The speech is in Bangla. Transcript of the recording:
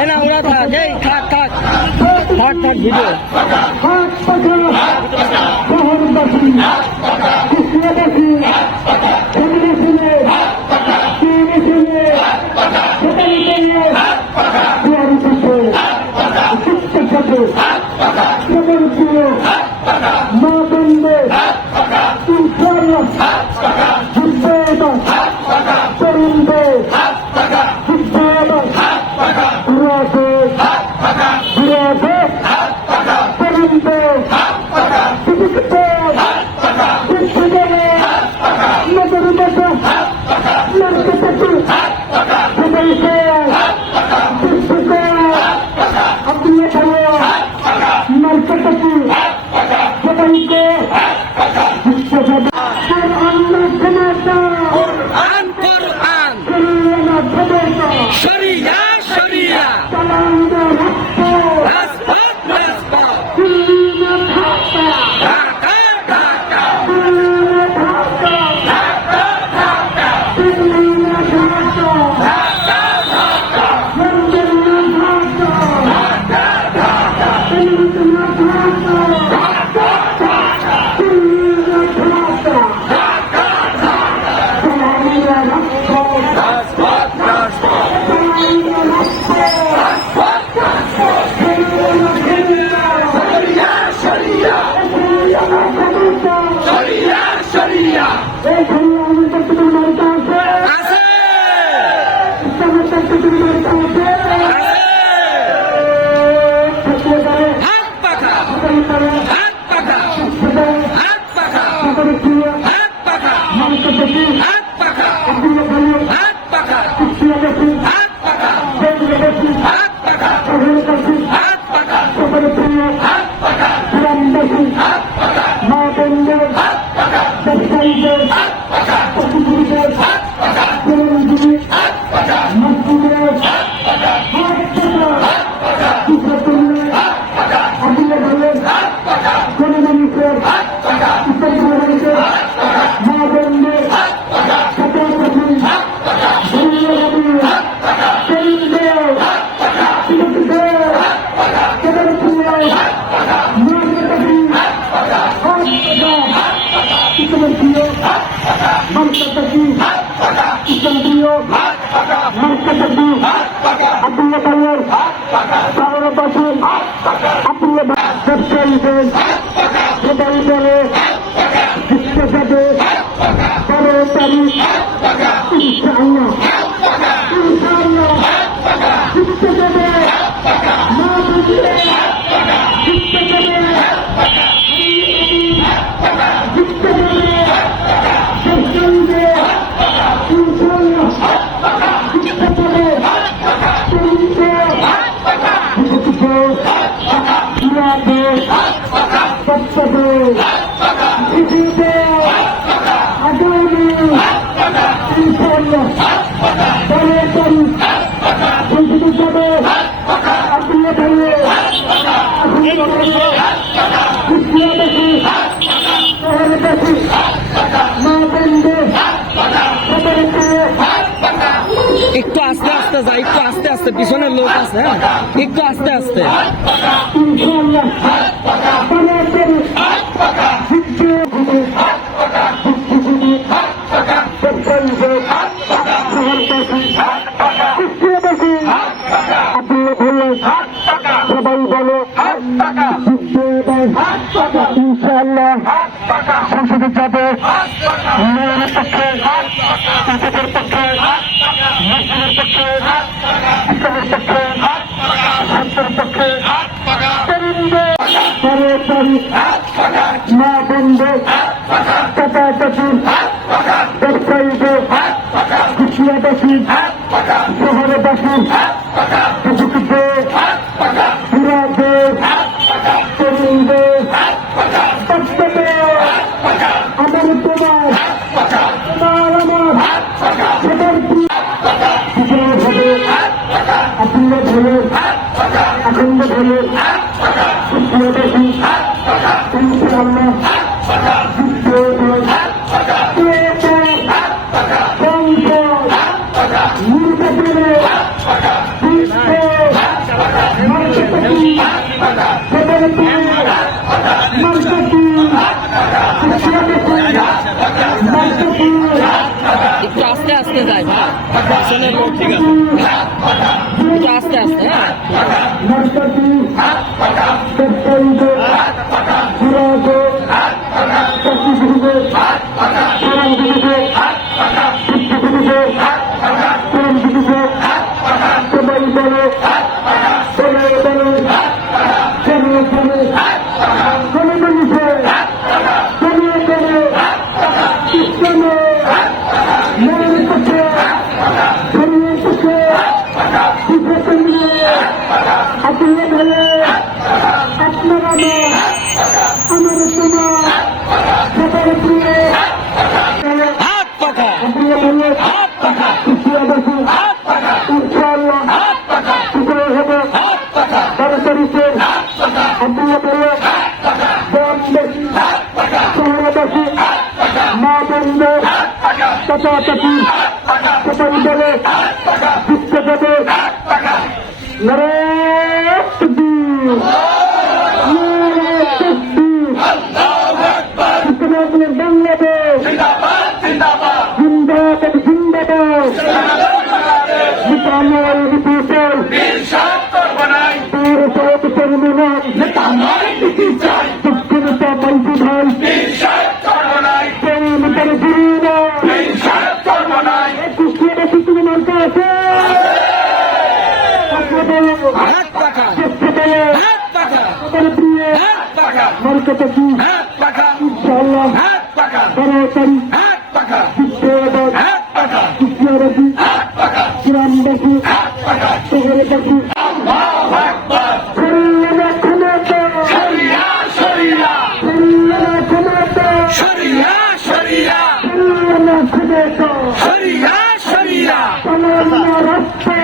এই না ওরা থাক এই থাক থাক থাক থাক ভিডিও একটু আস্তে আস্তে যাই, একটু আস্তে আস্তে, পিছনের লোক আছে, হ্যাঁ একটু আস্তে আস্তে। সবাই বলো ইনশাআল্লাহ সংসদে যাবে মেয়রের পক্ষে, শাসকের পক্ষে, মসজিদের পক্ষে, ইসলামের পক্ষে, ছাত্রের পক্ষে, মা বন্ধু চাচাচাচি ব্যবসায়ীদের, কুচিয়াবাসী, শহরবাসী, যুবকদের, বুড়াদের, তরুণদের, বাচ্চাদের, আমার তোমার আমার সবার বিজয় হবে, আশীর্বাদ হলে, আনন্দ হলে, কুচিয়াবাসী ইনশাআল্লাহ বিজয় একটু আস্তে আস্তে যায় ভাই, পিছনের লোক ঠিক আছে, একটু আস্তে আস্তে। হ্যাঁ হাত পাখা, হাত পাখা, হাত পাখা, হাত পাখা, হাত পাখা, বাংলাদেশ জিন্দাবাদ জিন্দাবাদ, জিন্দাবাদ জিন্দাবাদ নিতামল নিপিসল বীর সাহেব করবো নাই, বীর সাহেব সর্বনাম নেতা নয় নীতি চাই, দুঃখিতা বন্ধু ভাই বীর সাহেব করবো নাই, নেতার জীবন বীর সাহেব করবো নাই, কুষ্টিয়া বাসী তুমি মানতে আছে হাত পাখা, হাত পাখা, প্রিয় হাত পাখা, মার্কেটে কি হাত পাখা, ইনশাআল্লাহ হাত পাখা, তাড়াতাড়ি হাত পাখা, বিদ্যাবাদ হাত পাখা, কুষ্টিয়াবাসী হাত পাখা, গ্রামবাসী হাত পাখা, শহরবাসী আল্লাহু আকবার, শরীয়না ক্ষমতা শরিয়া শরিয়া, শরীয়না ক্ষমতা শরিয়া শরিয়া, শরীয়না ক্ষমতা শরিয়া শরিয়া, সামান্য রাস্তা